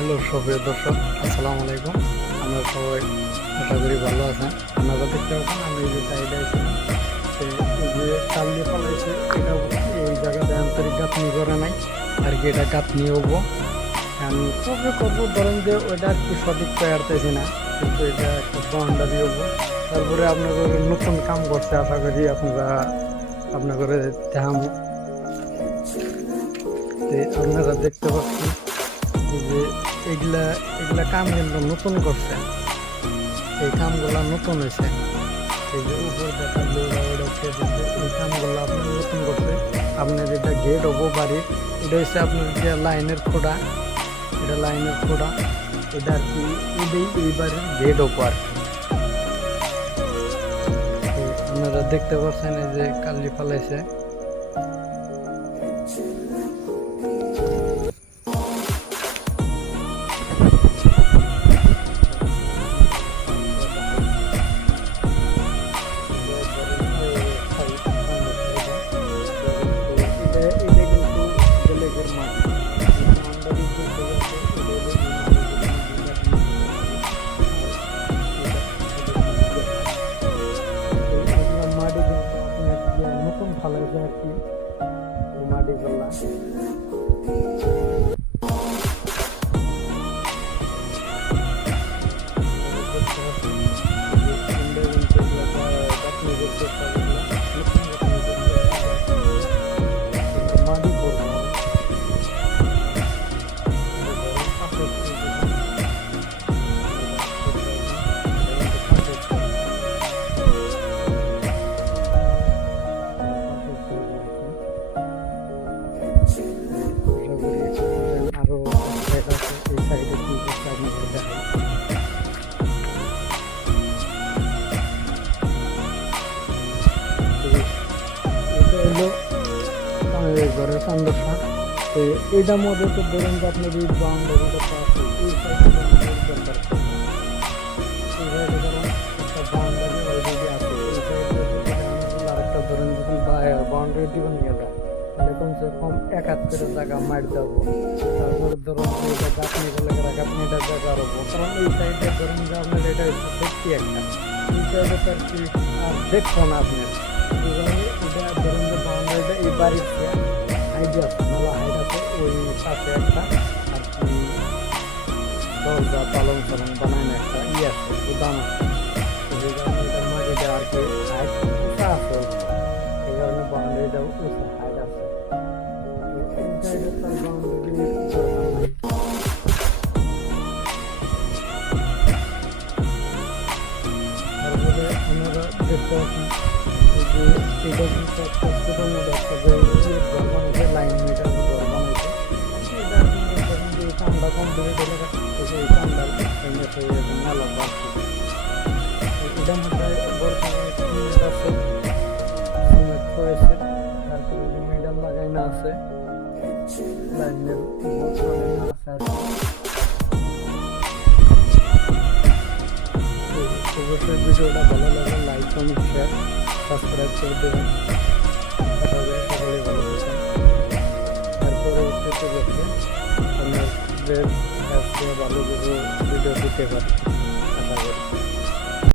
Hello সুপ্রিয় দর্শক, আসসালামু আলাইকুম। আমরা সবাই আশা করি ভালো আছেন। আপনারা দেখতে পাচ্ছেন আমি এই যে সাইডে আছিলাম, এই যে কাল দিয়ে পালাইছে, এটা এই জায়গাতে আন্তরিক গাঁথনি করে নাই আর কি, এটা গাঁথনি হবো। আমি কবে করবো ধরেন যে ওইটা আর কি সঠিক পারতেছি না, কিন্তু এটা একটা বাউন্ডারি হবো। তারপরে আপনাদের নতুন কাম করছে, আশা করি আপনাদের দেখাবো। আপনারা দেখতে পাচ্ছেন এই যে এগুলা এগুলা কাম কিন্তু নতুন করছে, এই কামগুলা নতুন হয়েছে। এই যে উপর দেখা এই কামগুলো আপনার নতুন করছে। আপনার এটা গেট হবো বাড়ির, এটা হচ্ছে আপনার যে লাইনের খোঁড়া, এটা লাইনের খোঁড়া, এটা আর কি এই বাড়ির গেট হবো আর কি। আপনারা দেখতে পাচ্ছেন এই যে কালি ফালাইছে। নতুন ফালাইছে আর কি মাটিগুলা। আরো সাইড আছে, এই সাইডে কি করছে আপনাদের দেখাই। এটা হলো ঘরের সৌন্দর্য। তো এইটার মধ্যে তো ধরুন যে আপনার এই বাউন্ডারিটা আছে, এই সাইডে দরকার, এই সাইডে ধরুন একটা বাউন্ডারি অলরেডি আছে, এই সাইডে আরেকটা ধরুন যদি বাউন্ডারি দিবেন গেলে তাহলে কমসে কম 71 জায়গা মার দেবো। তারপরে ধরুন যে এটা গাঁথনি বলে গাঁথনি এটা জায়গা রবো, কারণ এই সাইডে ধরুন যে আপনার এটা সেফটি একটা, এই সাইডে তার কি আর দেখবো না আপনার। এটা ধরুন যে বাউন্ডারিটা এই বাড়ির হাইট আছে, মেলা হাইট আছে, ওই পাশে একটা আর কি দরজা পালং সালং বানায় না একটা আছে, গুদাম আছে। এই কারণে এটা মাটিটা আর কি হাইট উঁচা আছে, এই কারণে বাউন্ডারিটা উঁচা হাইট আছে। তারপরে আপনারা দেখতে পাচ্ছেন যে এটা কিন্তু একটা ছোটো মোটো একটা ঘর বানাইছে, লাইন মিটার ঘর বানাইছে। এটা কিন্তু ধরুন যে এই কামটা কমপ্লিট হলে এই কামটার মেলা বাড়ছে। এটার মধ্যে বর্তমানে সিমেন্ট আছে, সিমেন্ট করেছে, তারপরে যে মিডাল লাগাই না আছে, লাইনের আছে আর কি। অবশ্যই ভিডিওটা ভালো লাগলে লাইক কমেন্ট শেয়ার সাবস্ক্রাইব করে দেবেন। সকলেই ভালো থাকেন। তারপরে উঠতে দেখে আপনাদের ভালো কিছু ভিডিও দিতে পারি আশা করি।